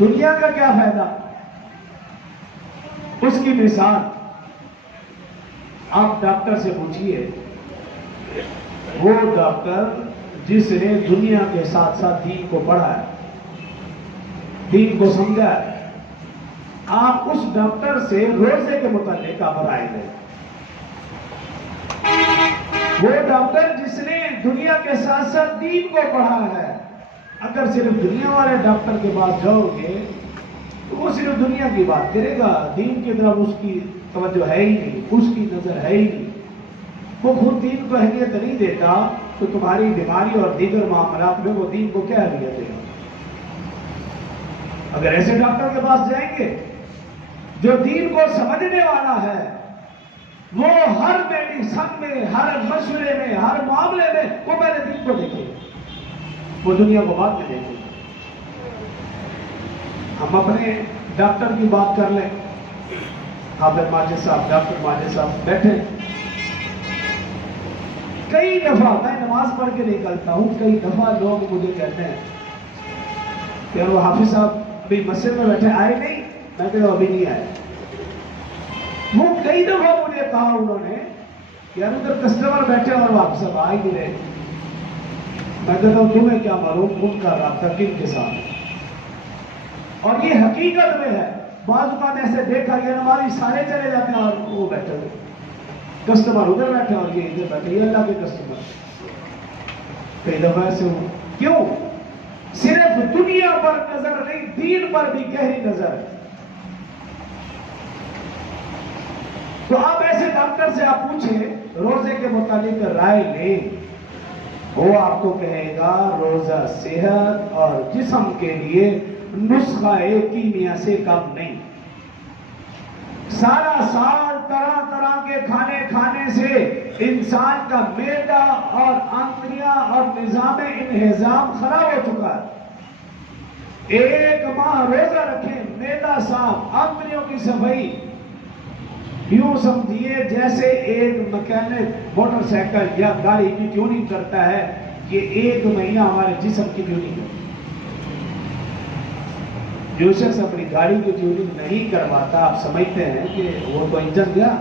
دنیا کا کیا فائدہ؟ اس کی مثال آپ ڈاکٹر سے پوچھئے، وہ ڈاکٹر جس نے دنیا کے ساتھ ساتھ دین کو پڑھا ہے، دین کو سمجھا ہے، آپ اس ڈاکٹر سے روزے کے متعلق آپ رائے لیں۔ وہ ڈاکٹر جس نے دنیا کے ساتھ ساتھ دین کو پڑھا ہے، اگر صرف دنیا والے ڈاکٹر کے پاس جاؤ گے تو وہ صرف دنیا کی بات کرے گا، دین کی طرف اس کی توجہ ہے ہی نہیں، اس کی نظر ہے ہی نہیں، وہ خود دین کو اہمیت نہیں دیتا، تو تمہاری بیماری اور دیگر معاملات میں وہ دین کو کیا اہمیت دے گا؟ اگر ایسے ڈاکٹر کے پاس جائیں گے جو دین کو سمجھنے والا ہے، وہ ہر میڈیسن میں، ہر مشورے میں، ہر معاملے میں وہ پہلے دین کو دیکھے، وہ دنیا کو بعد میں دیکھے۔ ہم اپنے ڈاکٹر کی بات کر لیں، حافظ ماجد صاحب، ڈاکٹر ماجد صاحب بیٹھے، کئی دفعہ میں نماز پڑھ کے نکلتا ہوں، کئی دفعہ لوگ مجھے کہتے ہیں کہ وہ حافظ صاحب ابھی مسجد میں بیٹھے، آئے نہیں؟ میں کہتا ہوں ابھی نہیں آئے۔ وہ کئی دفعہ مجھے کہا انہوں نے کہ یار ادھر کسٹمر بیٹھے اور وہ آپ سب آئے نہیں رہے۔ میں کہتا ہوں تمہیں کیا معلوم ان کا رابطہ کن کے ساتھ؟ اور یہ حقیقت میں ہے، بعض اوقات ایسے دیکھا کہ ہماری سارے چلے جاتے ہیں اور وہ بیٹھے ہوئے، کسٹمر ادھر بیٹھے اور یہ ادھر بیٹھے، یہ اللہ کے کسٹمر۔ کئی دفعہ ایسے ہو، کیوں؟ صرف دنیا پر نظر نہیں، دین پر بھی گہری نظر ہے۔ تو آپ ایسے ڈاکٹر سے آپ پوچھیں روزے کے متعلق رائے لیں، وہ آپ کو کہے گا روزہ صحت اور جسم کے لیے نسخہ کیمیا سے کم نہیں۔ سارا سال طرح طرح کے کھانے کھانے سے انسان کا معدہ اور آنتڑیاں اور نظام انہضام خراب ہو چکا ہے۔ ایک ماہ روزہ رکھیں، معدہ صاف، آنتڑیوں کی صفائی، یوں سمجھیے جیسے ایک مکینک موٹر سائیکل یا گاڑی کی ٹیوننگ کرتا ہے، یہ ایک مہینہ ہمارے جسم کی ٹیوننگ ہے۔ جو شخص اپنی گاڑی کی ٹیوننگ نہیں کرواتا، آپ سمجھتے ہیں کہ وہ تو انجن گیا،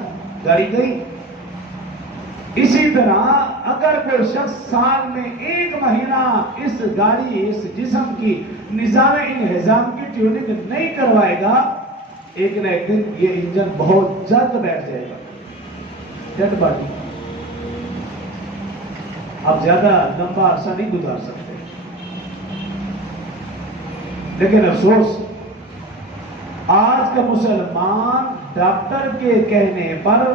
گاڑی گئی۔ اسی طرح اگر کوئی شخص سال میں ایک مہینہ اس گاڑی، اس جسم کی نظام انہضام کی ٹیوننگ نہیں کروائے گا، ایک نہ ایک دن یہ انجن بہت جلد بیٹھ جائے گا، ڈیڈ باڈی۔ آپ زیادہ لمبا عرصہ نہیں گزار سکتے۔ لیکن افسوس، آج کا مسلمان ڈاکٹر کے کہنے پر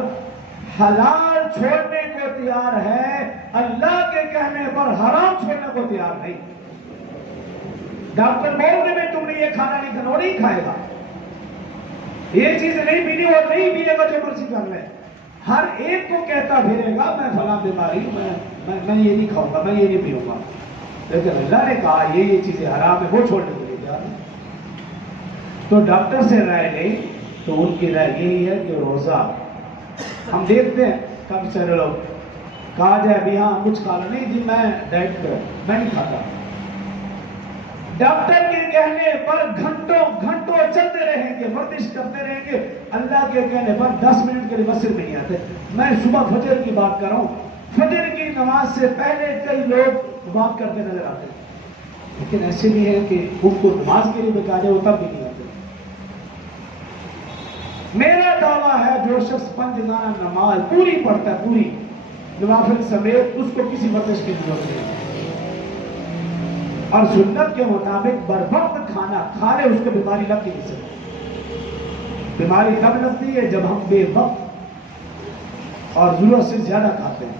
حلال چھوڑنے کو تیار ہے، اللہ کے کہنے پر حرام چھوڑنے کو تیار نہیں۔ ڈاکٹر بولنے میں تم نے یہ کھانا نہیں کھانا، وہ نہیں کھائے گا، یہ چیز نہیں پینی، وہ نہیں پیے گا، جو مرضی کر لے۔ ہر ایک کو کہتا پھرے گا میں فلاں بیماری میں یہ نہیں کھاؤں گا، میں یہ نہیں پیوں گا، لیکن اللہ نے کہا یہ چیزیں حرام ہے، وہ چھوڑنے کے لیے تیار ہے۔ تو ڈاکٹر سے رائے لیں تو ان کی رائے یہی ہے کہ روزہ، ہم دیکھتے ہیں کم سارے لوگ کہا جائے ابھی ہاں کچھ کھانا نہیں جی، میں ڈائٹ کر، میں نہیں کھاتا۔ ڈاکٹر کے کہنے پر گھنٹوں گھنٹوں چلتے رہیں گے، ورزش کرتے رہیں گے، اللہ کے کہنے پر 10 منٹ کے لیے مسجد نہیں آتے۔ میں صبح فجر کی بات کر رہا ہوں، فجر کی نماز سے پہلے کئی لوگ بات کرتے نظر آتے ہیں، لیکن ایسے بھی ہے کہ ان کو نماز کے لیے بتا جائے وہ تب بھی نہیں آتے۔ میرا دعویٰ ہے جو شخص 5 روزانہ نماز پوری پڑھتا ہے، پوری نوافل سمیت، اس کو کسی ورزش کی ضرورت نہیں، اور سنت کے مطابق بر وقت کھانا کھا لے، اس کو بیماری لگ نہیں سکتی۔ بیماری تب لگتی ہے جب ہم بے وقت اور ضرورت سے زیادہ کھاتے ہیں۔